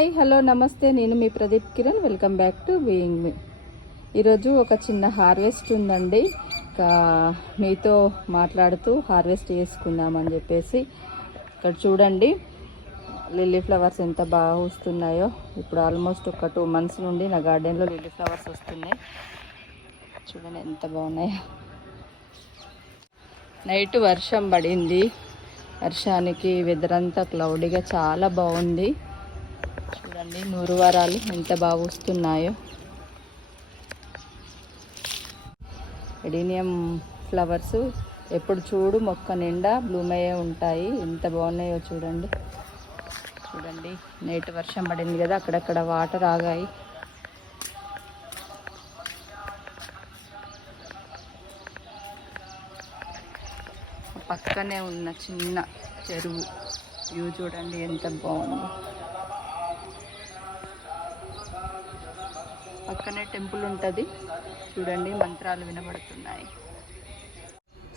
Hi hello నమస్తే. నేను మీ Pradeep Kiran. Welcome back to being me. ఈరోజు ఒక చిన్న హార్వెస్ట్ ఉందండి. ఇంకా మీతో మాట్లాడుతూ హార్వెస్ట్ చేసుకుందామని చెప్పేసి ఇక్కడ చూడండి. లిల్లీ ఫ్లవర్స్ ఎంత బాగా వస్తున్నాయో. ఇప్పుడు ఆల్మోస్ట్ ఒక టూ మంత్స్ నుండి నా గార్డెన్లో లిల్లీ ఫ్లవర్స్ వస్తున్నాయి. చూడండి ఎంత బాగున్నాయో. నైట్ వర్షం పడింది. వర్షానికి వెదర్ అంతా క్లౌడీగా చాలా బాగుంది. చూడండి నూరు వారాలు ఎంత బాగా వస్తున్నాయో. ఎడీనియం ఫ్లవర్స్ ఎప్పుడు చూడు మొక్క నిండా బ్లూమ్ అయ్యే ఉంటాయి. ఎంత బాగున్నాయో చూడండి. చూడండి నేటి వర్షం పడింది కదా అక్కడక్కడ వాటర్ ఆగాయి. పక్కనే ఉన్న చిన్న చెరువు. వ్యూ చూడండి ఎంత బాగుందో. పక్కనే టెంపుల్ ఉంటుంది. చూడండి మంత్రాలు వినబడుతున్నాయి.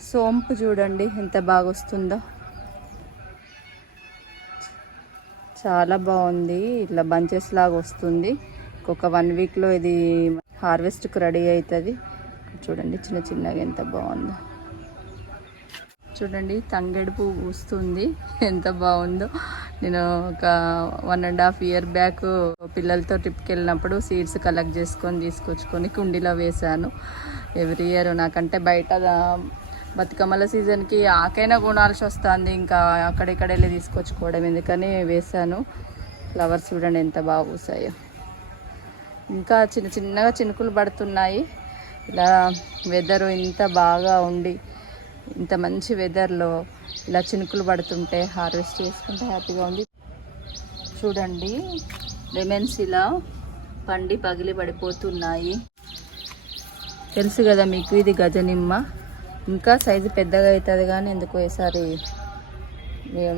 సోంపు చూడండి ఎంత బాగా వస్తుందో చాలా బాగుంది. ఇట్లా బంచెస్ లాగా వస్తుంది. ఒక వన్ వీక్లో ఇది హార్వెస్ట్కి రెడీ అవుతుంది చూడండి చిన్న చిన్నగా ఎంత బాగుందో. చూడండి తంగేడు పువ్వు పూస్తుంది. ఎంత బాగుందో. నేను ఒక one and half year back పిల్లలతో ట్రిప్కి వెళ్ళినప్పుడు సీడ్స్ కలెక్ట్ చేసుకొని తీసుకొచ్చుకొని కుండీలో వేశాను. ఎవ్రీ ఇయర్ నాకంటే బయట బతుకమ్మల సీజన్కి ఆకైనా కొనాల్సి వస్తుంది. ఇంకా అక్కడిక్కడ వెళ్ళి తీసుకొచ్చుకోవడం ఎందుకని వేశాను. ఫ్లవర్స్ చూడండి ఎంత బాగా పూసాయో. ఇంకా చిన్న చిన్నగా చినుకులు పడుతున్నాయి. ఇలా వెదరు ఇంత బాగా ఉండి ఇంత మంచి వెదర్లో ఇలా చినుకులు పడుతుంటే హార్వెస్ట్ చేసుకుంటే హ్యాపీగా ఉంది. చూడండి లెమన్స్ ఇలా పండి పగిలి పడిపోతున్నాయి. తెలుసు కదా మీకు ఇది గజనిమ్మ ఇంకా సైజు పెద్దగా అవుతుంది కానీ ఎందుకు ఈసారి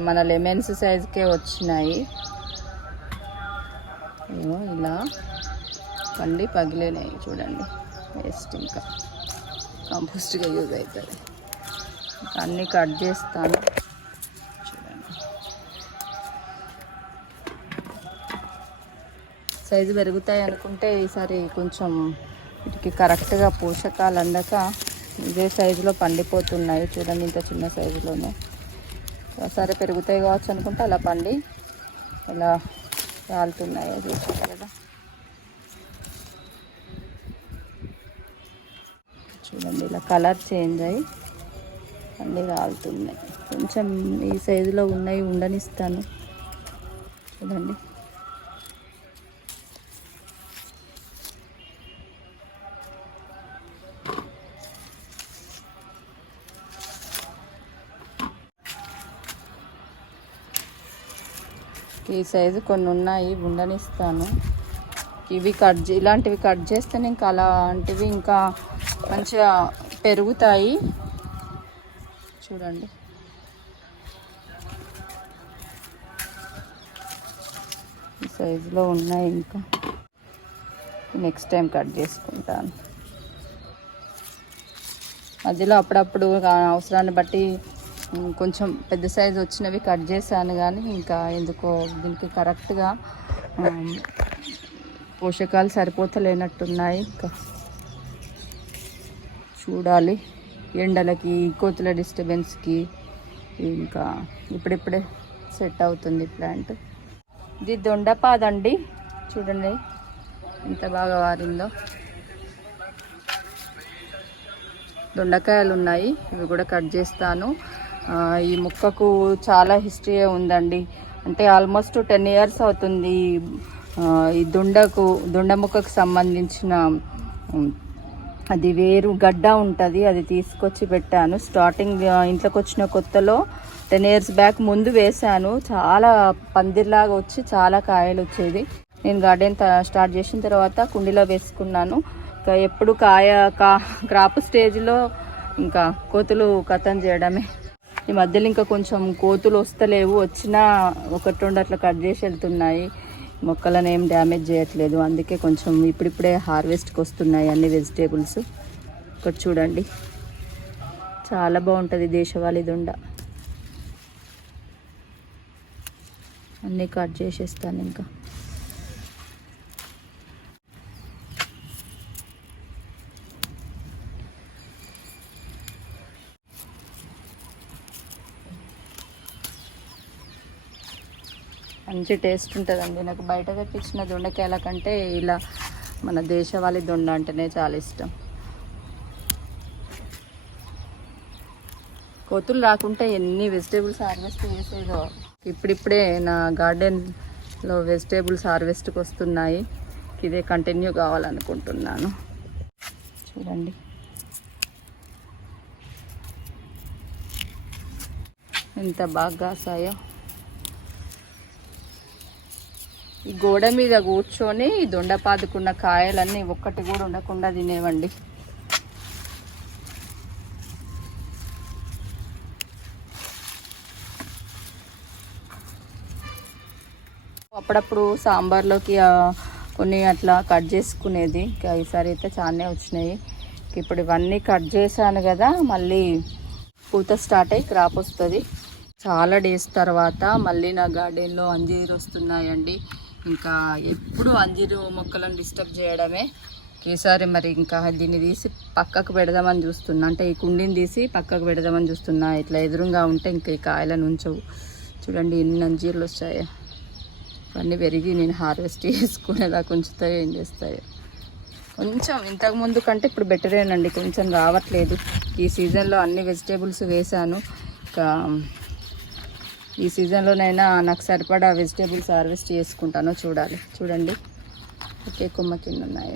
మన లెమన్స్ సైజుకే వచ్చినాయి. ఏమో ఇలా పండి పగిలినాయి చూడండి. వేస్ట్ ఇంకా. కంపోస్ట్గా యూజ్ అవుతుంది. అన్నీ కట్ చేస్తాను. చూడండి. సైజు పెరుగుతాయి అనుకుంటే ఈసారి కొంచెం వీటికి కరెక్ట్గా పోషకాలు అందక ఇదే సైజులో పండిపోతున్నాయి. చూడండి ఇంత చిన్న సైజులోనే. ఒకసారి పెరుగుతాయి కావచ్చు అనుకుంటే అలా పండి ఇలా రాలుతున్నాయో. చూసారు కదా. చూడండి ఇలా కలర్ చేంజ్ అయ్యి అన్నీ రాలుతున్నాయి. కొంచెం ఈ సైజులో ఉన్నాయి ఉండనిస్తాను. చూడండి. ఈ సైజు కొన్ని ఉన్నాయి ఉండనిస్తాను. ఇవి కట్ ఇలాంటివి కట్ చేస్తే ఇంకా అలాంటివి ఇంకా మంచిగా పెరుగుతాయి. చూడండి. ఈ సైజులో ఉన్నాయి ఇంకా. నెక్స్ట్ టైం కట్ చేసుకుంటాను. మధ్యలో అప్పుడప్పుడు అవసరాన్ని బట్టి కొంచెం పెద్ద సైజు వచ్చినవి కట్ చేశాను కానీ ఇంకా ఎందుకో దీనికి కరెక్ట్గా పోషకాలు సరిపోతలేనట్టున్నాయి ఇంకా. చూడాలి. ఎండలకి కోతుల డిస్టర్బెన్స్కి ఇంకా ఇప్పుడిప్పుడే సెట్ అవుతుంది ప్లాంట్ ఇది దొండపాదండి. చూడండి ఎంత బాగా వారిందో. దొండకాయలు ఉన్నాయి ఇవి కూడా కట్ చేస్తాను. ఈ ముక్కకు చాలా హిస్టరీ ఉందండి. అంటే ఆల్మోస్ట్ టెన్ ఇయర్స్ అవుతుంది. ఈ దొండకు దొండ మొక్కకు సంబంధించిన అది వేరు గడ్డ ఉంటుంది అది తీసుకొచ్చి పెట్టాను. స్టార్టింగ్ ఇంట్లోకి వచ్చిన కొత్తలో టెన్ ఇయర్స్ బ్యాక్ ముందు వేశాను చాలా పందిర్లాగా వచ్చి చాలా కాయలు వచ్చేది నేను గార్డెన్ త- స్టార్ట్ చేసిన తర్వాత కుండీలో వేసుకున్నాను. ఇంకా ఎప్పుడు కాయ కా క్రాప్ స్టేజ్లో ఇంకా కోతులు కథం చేయడమే. ఈ మధ్యలో ఇంకా కొంచెం కోతులు వస్తలేవు. వచ్చినా ఒకటి రెండు అట్లా కట్ చేసి వెళ్తున్నాయి. మొక్కలను ఏం డ్యామేజ్ చేయట్లేదు. అందుకే కొంచెం ఇప్పుడిప్పుడే హార్వెస్ట్కి వస్తున్నాయి అన్ని వెజిటేబుల్స్. ఇక్కడ చూడండి. చాలా బాగుంటుంది దేశవాళీ దొండ. అన్నీ కట్ చేసేస్తాను ఇంకా. మంచి టేస్ట్ ఉంటుందండి. నాకు బయట తెప్పించిన దొండకాయల కంటే ఇలా మన దేశవాళి దొండ అంటేనే చాలా ఇష్టం. కోతులు రాకుంటే ఎన్ని వెజిటేబుల్స్ హార్వెస్ట్ చేసేదో. ఇప్పుడిప్పుడే నా గార్డెన్లో వెజిటేబుల్స్ హార్వెస్ట్కి వస్తున్నాయి. ఇదే కంటిన్యూ కావాలనుకుంటున్నాను. చూడండి. ఎంత బాగా కాసాయో. ఈ గోడ మీద కూర్చొని ఈ దొండపాదుకున్న కాయలన్నీ ఒక్కటి కూడా ఉండకుండా తినేవండి. అప్పుడప్పుడు సాంబార్లోకి కొన్ని అట్లా కట్ చేసుకునేది. ఇంకా ఈసారి అయితే చాలానే వచ్చినాయి. ఇప్పుడు ఇవన్నీ కట్ చేశాను కదా మళ్ళీ పూత స్టార్ట్ అయ్యి క్రాప్ వస్తుంది. చాలా డేస్ తర్వాత మళ్ళీ నా గార్డెన్లో అంజీరు వస్తున్నాయండి. ఇంకా ఎప్పుడు అంజీరు మొక్కలను డిస్టర్బ్ చేయడమే. ఈసారి మరి ఇంకా దీన్ని తీసి పక్కకు పెడదామని చూస్తున్నా. అంటే ఈ కుండీని తీసి పక్కకు పెడదామని చూస్తున్నా. ఇట్లా ఎదురుగా ఉంటే ఇంకా ఈ కాయలను ఉంచవు. చూడండి ఎన్ని అంజీర్లు వస్తాయో. ఇవన్నీ పెరిగి నేను హార్వెస్ట్ చేసుకునేదాకా ఉంచుతాయో ఏం చేస్తాయో. కొంచెం ఇంతకు ముందు కంటే ఇప్పుడు బెటరేనండి. కొంచెం రావట్లేదు. ఈ సీజన్లో అన్ని వెజిటేబుల్స్ వేశాను. ఇంకా ఈ సీజన్లోనైనా నాకు సరిపడా వెజిటేబుల్స్ హార్వెస్ట్ చేసుకుంటానో చూడాలి. చూడండి. ఒకే కొమ్మ కింద ఉన్నాయి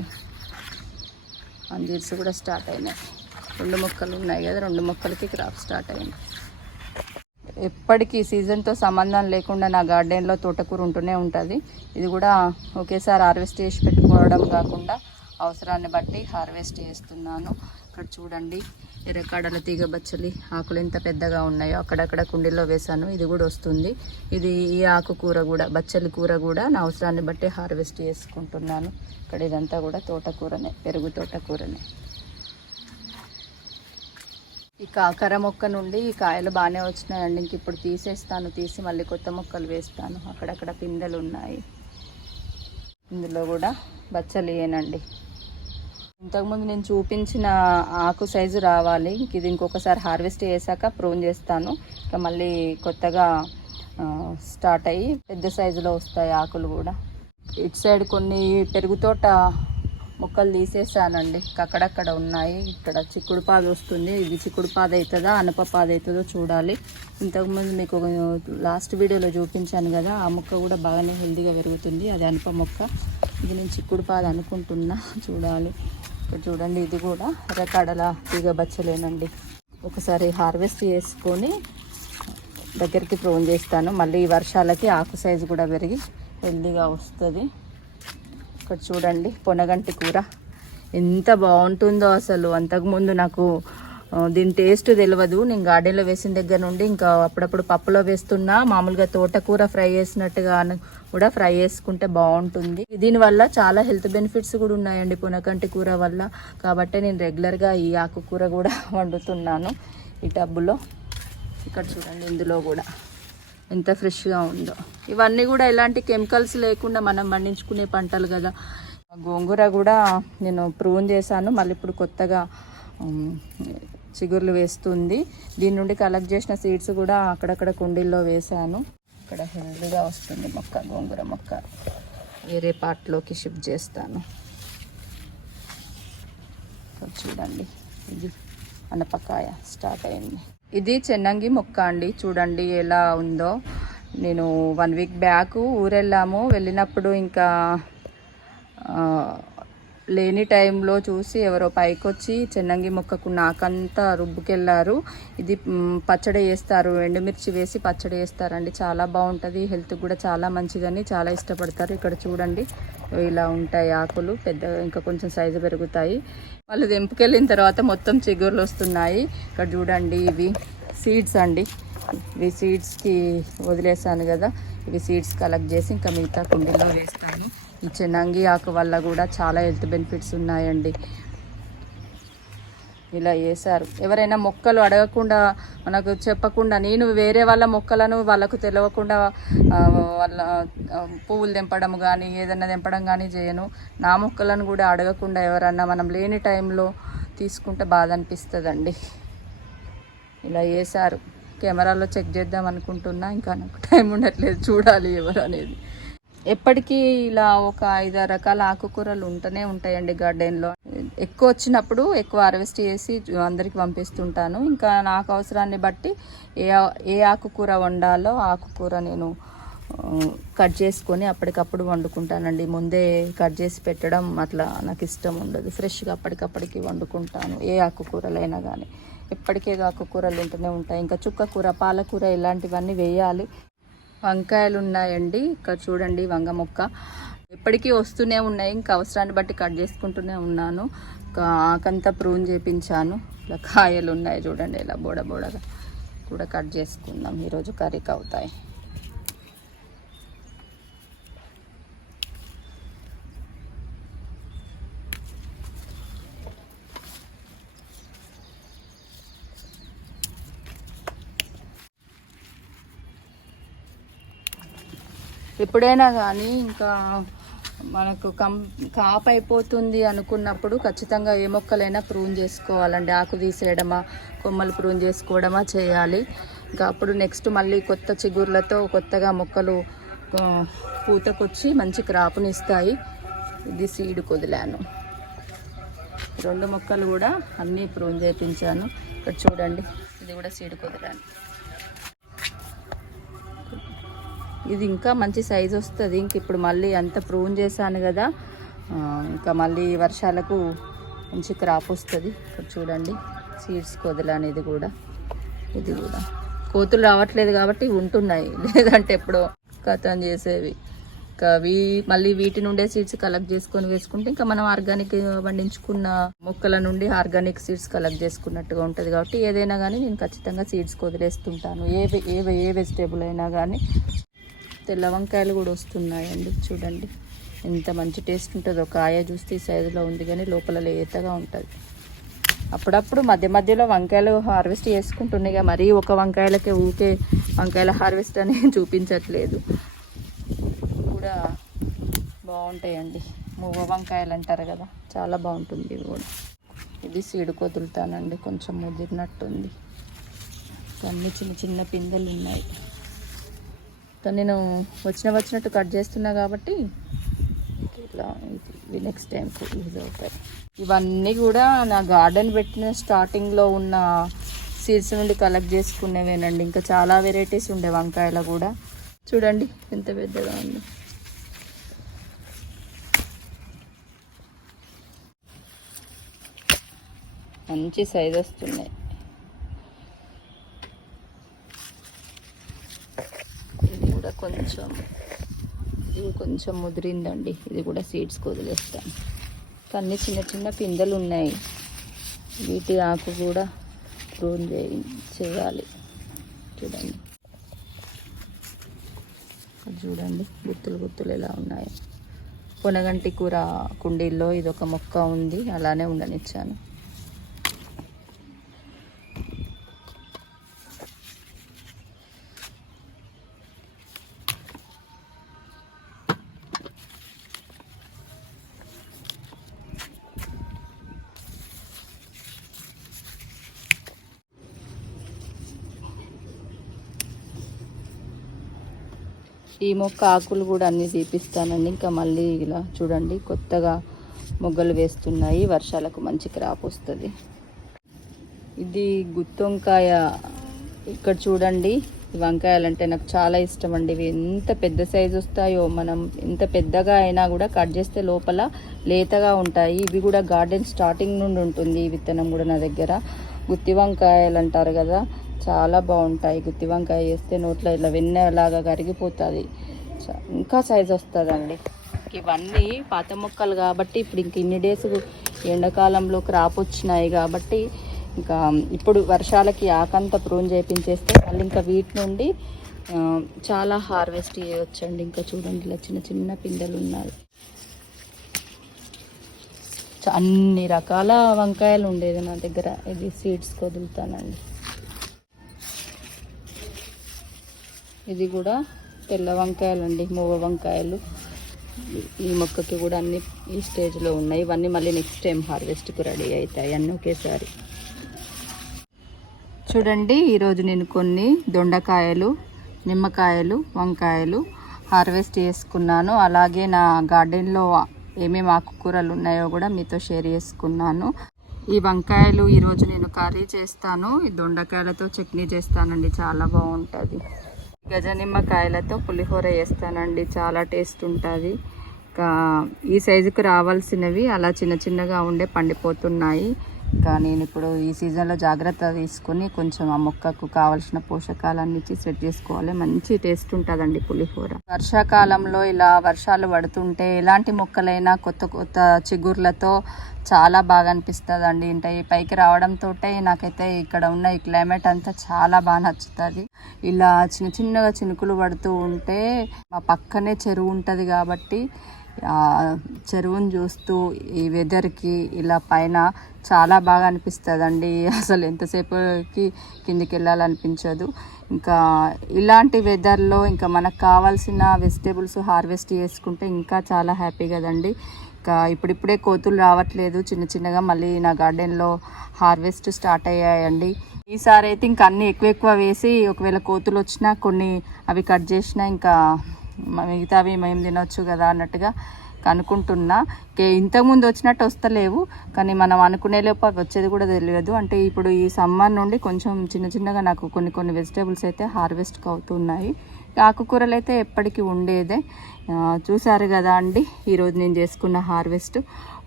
అంజీర్స్ కూడా స్టార్ట్ అయినాయి. రెండు మొక్కలు ఉన్నాయి కదా రెండు మొక్కలకి క్రాప్ స్టార్ట్ అయింది. ఎప్పటికీ సీజన్తో సంబంధం లేకుండా నా గార్డెన్లో తోటకూర ఉంటూనే ఉంటుంది. ఇది కూడా ఒకేసారి హార్వెస్ట్ చేసి పెట్టుకోవడం కాకుండా అవసరాన్ని బట్టి హార్వెస్ట్ చేస్తున్నాను. ఇక్కడ చూడండి. ఎర్రకాడల తీగ బచ్చలి ఆకులు ఎంత పెద్దగా ఉన్నాయో అక్కడక్కడ కుండీలో వేశాను. ఇది కూడా వస్తుంది. ఇది ఈ ఆకు కూర కూడా బచ్చలి కూర కూడా నా అవసరాన్ని బట్టి హార్వెస్ట్ చేసుకుంటున్నాను. ఇక్కడ ఇదంతా కూడా తోటకూరనే పెరుగు తోటకూరనే. ఈ కాకర మొక్క నుండి ఈ కాయలు బాగానే వచ్చినాయండి. ఇంక ఇప్పుడు తీసేస్తాను. తీసి మళ్ళీ కొత్త మొక్కలు వేస్తాను. అక్కడక్కడ పిందెలు ఉన్నాయి. ఇందులో కూడా బచ్చలియేనండి ఇంతకుముందు నేను చూపించిన ఆకు సైజు రావాలి. ఇంక ఇది ఇంకొకసారి హార్వెస్ట్ చేశాక ప్రూన్ చేస్తాను. ఇంకా మళ్ళీ కొత్తగా స్టార్ట్ అయ్యి పెద్ద సైజులో వస్తాయి ఆకులు కూడా. ఇటు సైడ్ కొన్ని పెరుగుతోట మొక్కలు తీసేసానండి. అక్కడక్కడ ఉన్నాయి. ఇక్కడ చిక్కుడు పాదు వస్తుంది. ఇది చిక్కుడు పాద అవుతుందా అనప పాద అవుతుందో చూడాలి. ఇంతకుముందు మీకు లాస్ట్ వీడియోలో చూపించాను కదా ఆ మొక్క కూడా బాగానే హెల్తీగా పెరుగుతుంది. అది అనప మొక్క. ఇది నేను చిక్కుడు పాదు అనుకుంటున్నా. చూడాలి. చూడండి ఇది కూడా ఎర్రకాడల తీగ బచ్చలేనండి. ఒకసారి హార్వెస్ట్ చేసుకొని దగ్గరికి ప్రోన్ చేస్తాను. మళ్ళీ ఈ వర్షాలకి ఆకు సైజు కూడా పెరిగి హెల్దీగా వస్తుంది. ఇక్కడ చూడండి పొనగంటి కూర ఎంత బాగుంటుందో అసలు. అంతకుముందు నాకు దీని టేస్ట్ తెలియదు నేను గార్డెన్లో వేసిన దగ్గర నుండి ఇంకా అప్పుడప్పుడు పప్పులో వేస్తున్నా. మామూలుగా తోటకూర ఫ్రై చేసినట్టుగా కూడా ఫ్రై చేసుకుంటే బాగుంటుంది. దీనివల్ల చాలా హెల్త్ బెనిఫిట్స్ కూడా ఉన్నాయండి పునకంటి కూర వల్ల. కాబట్టి నేను రెగ్యులర్గా ఈ ఆకుకూర కూడా వండుతున్నాను ఈ టబ్బులో. ఇక్కడ చూడండి ఇందులో కూడా ఎంత ఫ్రెష్గా ఉందో. ఇవన్నీ కూడా ఎలాంటి కెమికల్స్ లేకుండా మనం పండించుకునే పంటలు కదా. గోంగూర కూడా నేను ప్రూన్ చేశాను. మళ్ళీ ఇప్పుడు కొత్తగా చిగుర్లు వేస్తుంది. దీని నుండి కలెక్ట్ చేసిన సీడ్స్ కూడా అక్కడక్కడ కుండీల్లో వేశాను. ఇక్కడ హెల్దీగా వస్తుంది మొక్క గోంగూర మొక్క. వేరే పార్ట్లోకి షిఫ్ట్ చేస్తాను. చూడండి ఇది అనపకాయ స్టార్ట్ అయింది. ఇది చెన్నంగి మొక్క అండి. చూడండి ఎలా ఉందో. నేను వన్ వీక్ బ్యాక్ ఊరెళ్ళాము. వెళ్ళినప్పుడు ఇంకా లేని టైంలో చూసి ఎవరో పైకొచ్చి చెన్నంగి మొక్కకు నాకంతా రుబ్బుకెళ్ళారు. ఇది పచ్చడి వేస్తారు. ఎండుమిర్చి వేసి పచ్చడి వేస్తారండి. చాలా బాగుంటుంది. హెల్త్ కూడా చాలా మంచిదని చాలా ఇష్టపడతారు. ఇక్కడ చూడండి. ఇలా ఉంటాయి ఆకులు. పెద్ద ఇంకా కొంచెం సైజు పెరుగుతాయి. వాళ్ళు తెంపుకెళ్ళిన తర్వాత మొత్తం చిగుర్లు వస్తున్నాయి. ఇక్కడ చూడండి ఇవి సీడ్స్ అండి. ఇవి సీడ్స్కి వదిలేసాను కదా. ఇవి సీడ్స్ కలెక్ట్ చేసి ఇంకా మిగతా కుండీలో వేస్తాను. ఈ చెన్నంగి ఆకు వల్ల కూడా చాలా హెల్త్ బెనిఫిట్స్ ఉన్నాయండి. ఇలా వేశారు ఎవరైనా మొక్కలు అడగకుండా మనకు చెప్పకుండా నేను వేరే వాళ్ళ మొక్కలను వాళ్ళకు తెలియకుండా వాళ్ళ పువ్వులు తెంపడం కానీ ఏదైనా తెంపడం కానీ చేయను. నా మొక్కలను కూడా అడగకుండా ఎవరన్నా మనం లేని టైంలో తీసుకుంటే బాధ అనిపిస్తుందండి. ఇలా వేశారు కెమెరాలో చెక్ చేద్దాం అనుకుంటున్నా ఇంకా నాకు టైం ఉండట్లేదు. చూడాలి ఎవరు అనేది. ఎప్పటికీ ఇలా ఒక ఐదారు రకాల ఆకుకూరలు ఉంటూనే ఉంటాయండి గార్డెన్లో. ఎక్కువ వచ్చినప్పుడు ఎక్కువ హార్వెస్ట్ చేసి అందరికి పంపిస్తుంటాను. ఇంకా నాకు అవసరాన్ని బట్టి ఏ ఏ ఆకుకూర వండాలో ఆకుకూర నేను కట్ చేసుకొని అప్పటికప్పుడు వండుకుంటానండి. ముందే కట్ చేసి పెట్టడం అట్లా నాకు ఇష్టం ఉండదు. ఫ్రెష్గా అప్పటికప్పటికి వండుకుంటాను ఏ ఆకుకూరలైనా కానీ ఎప్పటికే ఆకుకూరలు ఉంటూనే ఉంటాయి. ఇంకా చుక్క కూర పాలకూర ఇలాంటివన్నీ వేయాలి. వంకాయలు ఉన్నాయండి ఇక్కడ చూడండి వంగ మొక్క. ఎప్పటికీ వస్తూనే ఉన్నాయి. ఇంకా అవసరాన్ని బట్టి కట్ చేసుకుంటూనే ఉన్నాను. ఆకంతా ప్రూన్ చేపించాను. ఇలా కాయలు ఉన్నాయి చూడండి. ఇలా బోడ బోడగా కూడా కట్ చేసుకుందాం. ఈరోజు కర్రీకి అవుతాయి. ఎప్పుడైనా కానీ ఇంకా మనకు కం కాప్ అయిపోతుంది అనుకున్నప్పుడు ఖచ్చితంగా ఏ మొక్కలైనా ప్రూన్ చేసుకోవాలండి. ఆకు తీసేయడమా కొమ్మలు ప్రూన్ చేసుకోవడమా చేయాలి. ఇంకా అప్పుడు నెక్స్ట్ మళ్ళీ కొత్త చిగుర్లతో కొత్తగా మొక్కలు పూతకొచ్చి మంచి క్రాప్ని ఇస్తాయి ఇది సీడ్ కొదిలాను. రెండు మొక్కలు కూడా అన్నీ ప్రూన్ చేయించాను ఇక్కడ చూడండి ఇది కూడా సీడ్ కుదిలాను. ఇది ఇంకా మంచి సైజు వస్తుంది. ఇంక ఇప్పుడు మళ్ళీ అంత ప్రూన్ చేశాను కదా. ఇంకా మళ్ళీ వర్షాలకు మంచి క్రాప్ వస్తుంది. చూడండి సీడ్స్ కొదలాను ఇది కూడా. ఇది కూడా. కోతులు రావట్లేదు కాబట్టి ఉంటున్నాయి. లేదంటే ఎప్పుడో కథం చేసేవి. ఇంకా వీ మళ్ళీ వీటి నుండే సీడ్స్ కలెక్ట్ చేసుకొని వేసుకుంటే ఇంకా మనం ఆర్గానిక్ పండించుకున్న మొక్కల నుండి ఆర్గానిక్ సీడ్స్ కలెక్ట్ చేసుకున్నట్టుగా ఉంటుంది కాబట్టి ఏదైనా కానీ నేను ఖచ్చితంగా సీడ్స్ వదిలేస్తుంటాను ఏ ఏ ఏ వెజిటేబుల్ అయినా కానీ తెల్ల వంకాయలు కూడా వస్తున్నాయండి. చూడండి. ఎంత మంచి టేస్ట్ ఉంటుందో. కాయ చూస్తే ఈ సైజులో ఉంది కానీ లోపల లేతగా ఉంటుంది. అప్పుడప్పుడు మధ్య మధ్యలో వంకాయలు హార్వెస్ట్ చేసుకుంటున్నాయి మరీ ఒక వంకాయలకే ఊకే వంకాయల హార్వెస్ట్ అని చూపించట్లేదు. కూడా బాగుంటాయండి. మువ్వ వంకాయలు అంటారు కదా. చాలా బాగుంటుంది ఇవి కూడా. ఇది సీడు కొదులుతానండి. కొంచెం ముదిరినట్టుంది. అన్ని చిన్న చిన్న పిందెలు ఉన్నాయి. నేను వచ్చిన వచ్చినట్టు కట్ చేస్తున్నా కాబట్టి ఇట్లా ఇవి నెక్స్ట్ టైంకి యూజ్ అవుతాయి. ఇవన్నీ కూడా నా గార్డెన్ పెట్టిన స్టార్టింగ్లో ఉన్న సీడ్స్ నుండి కలెక్ట్ చేసుకునేవేనండి. ఇంకా చాలా వెరైటీస్ ఉండే వంకాయలు కూడా. చూడండి ఎంత పెద్దగా ఉంది. మంచి సైజ్ వస్తున్నాయి ఇది కూడా కొంచెం ఇది కొంచెం ముదిరిందండి. ఇది కూడా సీడ్స్ వదిలేస్తాను. అన్ని చిన్న చిన్న పిందెలు ఉన్నాయి. వీటి ఆకు కూడా ప్రూన్ చేయ చేయాలి. చూడండి. చూడండి గుత్తులు గుత్తులు ఎలా ఉన్నాయి. పొనగంటి కూర కుండీల్లో ఇది ఒక మొక్క ఉంది. అలానే ఉండనిచ్చాను. ఈ మొక్క ఆకులు కూడా అన్నీ తీపిస్తానండి. ఇంకా మళ్ళీ ఇలా చూడండి కొత్తగా మొగ్గలు వేస్తున్నాయి. వర్షాలకు మంచి క్రాప్ వస్తుంది. ఇది గుత్తొంకాయ. ఇక్కడ చూడండి. వంకాయలు అంటే నాకు చాలా ఇష్టం అండి ఇవి ఎంత పెద్ద సైజు వస్తాయో మనం ఎంత పెద్దగా అయినా కూడా కట్ చేస్తే లోపల లేతగా ఉంటాయి. ఇవి కూడా గార్డెన్ స్టార్టింగ్ నుండి ఉంటుంది ఈ విత్తనం కూడా నా దగ్గర. గుత్తి వంకాయలు అంటారు కదా చాలా బాగుంటాయి. గుత్తి వంకాయ వేస్తే నోట్లో ఇట్లా వెన్నలాగా కరిగిపోతుంది. ఇంకా సైజ్ వస్తుందండి. ఇవన్నీ పాత మొక్కలు కాబట్టి ఇప్పుడు ఇంక ఇన్ని డేస్ ఎండాకాలంలో క్రాప్ వచ్చినాయి కాబట్టి ఇంకా ఇప్పుడు వర్షాలకి ఆకంతా ప్రూన్ చేపించేస్తే మళ్ళీ ఇంకా వీటి నుండి చాలా హార్వెస్ట్ చేయవచ్చండి. ఇంకా చూడండి ఇలా చిన్న చిన్న పిందెలు ఉన్నాయి. అన్ని రకాల వంకాయలు ఉండేది నా దగ్గర. ఇది సీడ్స్ వదులుతానండి ఇది కూడా తెల్ల వంకాయలు అండి మూవ వంకాయలు. ఈ మొక్కకి కూడా అన్ని ఈ స్టేజ్లో ఉన్నాయి. ఇవన్నీ మళ్ళీ నెక్స్ట్ టైం హార్వెస్ట్కి రెడీ అవుతాయి అన్నీ ఒకేసారి. చూడండి ఈరోజు నేను కొన్ని దొండకాయలు నిమ్మకాయలు వంకాయలు హార్వెస్ట్ చేసుకున్నాను. అలాగే నా గార్డెన్లో ఏమేమి ఆకుకూరలు ఉన్నాయో కూడా మీతో షేర్ చేసుకున్నాను. ఈ వంకాయలు ఈరోజు నేను కర్రీ చేస్తాను. ఈ దొండకాయలతో చట్నీ చేస్తానండి చాలా బాగుంటుంది. గజ నిమ్మకాయలతో పులిహోర చేస్తానండి చాలా టేస్ట్ ఉంటుంది. ఇంకా ఈ సైజుకు రావాల్సినవి అలా చిన్న చిన్నగా ఉండే పండిపోతున్నాయి. ఇంకా నేను ఇప్పుడు ఈ సీజన్లో జాగ్రత్త తీసుకుని కొంచెం ఆ మొక్కకు కావాల్సిన పోషకాలన్నీ ఇచ్చి సెట్ చేసుకోవాలి. మంచి టేస్ట్ ఉంటుందండి పులిహోర. వర్షాకాలంలో ఇలా వర్షాలు పడుతుంటే ఎలాంటి మొక్కలైనా కొత్త కొత్త చిగుర్లతో చాలా బాగా అనిపిస్తుంది అండి అంటే ఈ పైకి రావడంతో నాకైతే ఇక్కడ ఉన్న ఈ క్లైమేట్ అంతా చాలా బాగా నచ్చుతుంది. ఇలా చిన్న చిన్నగా చినుకులు పడుతూ ఉంటే మా పక్కనే చెరువు ఉంటుంది కాబట్టి చెరువును చూస్తూ ఈ వెదర్కి ఇలా పైన చాలా బాగా అనిపిస్తుంది అండి అసలు ఎంతసేపుకి కిందికి వెళ్ళాలనిపించదు. ఇంకా ఇలాంటి వెదర్లో ఇంకా మనకు కావాల్సిన వెజిటేబుల్స్ హార్వెస్ట్ చేసుకుంటే ఇంకా చాలా హ్యాపీ కదండి. ఇంకా ఇప్పుడిప్పుడే కోతులు రావట్లేదు. చిన్న చిన్నగా మళ్ళీ నా గార్డెన్లో హార్వెస్ట్ స్టార్ట్ అయ్యాయండి. ఈసారి అయితే ఇంకా అన్నీ ఎక్కువ ఎక్కువ వేసి ఒకవేళ కోతులు వచ్చినా కొన్ని అవి కట్ చేసినా ఇంకా మిగతావి మేము తినొచ్చు కదా అన్నట్టుగా అనుకుంటున్నా ఇంతకుముందు వచ్చినట్టు వస్తలేవు కానీ మనం అనుకునే లోపు అవి వచ్చేది కూడా తెలియదు. అంటే ఇప్పుడు ఈ సమ్మర్ నుండి కొంచెం చిన్న చిన్నగా నాకు కొన్ని కొన్ని వెజిటేబుల్స్ అయితే హార్వెస్ట్కి అవుతున్నాయి. ఆకుకూరలు అయితే ఎప్పటికీ ఉండేదే. చూసారు కదా అండి ఈరోజు నేను చేసుకున్న హార్వెస్ట్.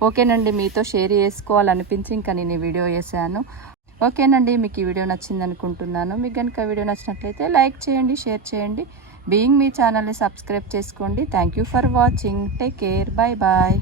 ఓకేనండి మీతో షేర్ చేసుకోవాలనిపించి ఇంకా నేను ఈ వీడియో చేశాను ఓకేనండి మీకు ఈ వీడియో నచ్చింది అనుకుంటున్నాను మీకు కనుక వీడియో నచ్చినట్లయితే లైక్ చేయండి షేర్ చేయండి. బీయింగ్ మీ ఛానల్ని సబ్స్క్రైబ్ చేసుకోండి. Thank you for watching take care bye bye